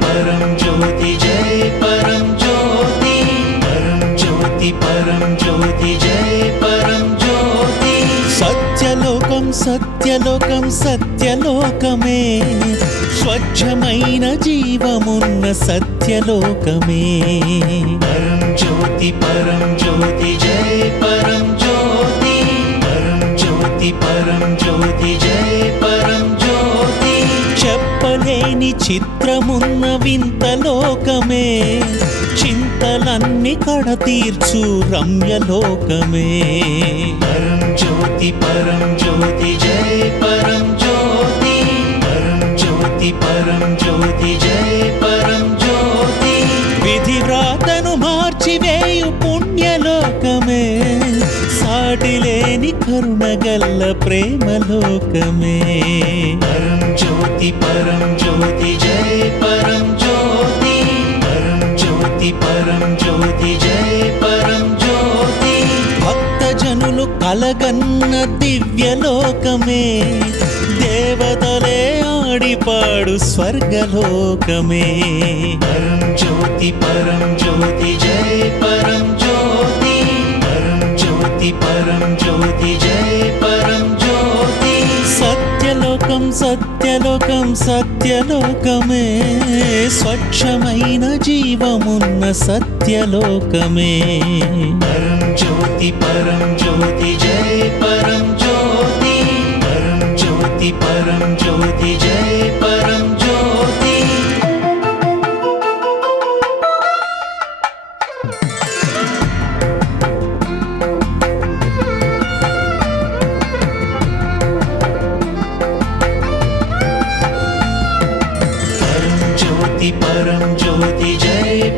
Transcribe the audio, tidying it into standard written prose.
परम ज्योति जय परम ज्योति परम ज्योति परम ज्योति जय परम ज्योति సత్యలోకం సత్యలోకం సత్యలోకమే స్వచ్ఛమైన జీవమున్న సత్యలోకమే परम ज्योति जय परम ज्योति परम ज्योति जय परम ज्योति చెప్పలేని చిత్రమున్న వింత లోకమే చింతలన్నీ కడతీర్చు రమ్యలోకమే परम ज्योति जय परम ज्योति परम ज्योति जय परम ज्योति విధి వ్రాతను మార్చివేయు పుణ్యలోకమే సాటిలేని కరుణగల్ల ప్రేమలోకమే परम ज्योति जय परम ज्योति परम ज्योति जय परम ज्योति భక్తజనులు కలగన్న దివ్యలోకమే దేవతలే ఆడిపాడు స్వర్గలోకమే परम ज्योति जय परम ज्योति परम ज्योति जय परम ज्योति సత్యలోకం సత్యలోకం సత్యలోకమే స్వచ్ఛమైన జీవమున్న సత్యలోకమే परम ज्योति जय परम ज्योति परम ज्योति जय परम ज्योति परम ज्योति जय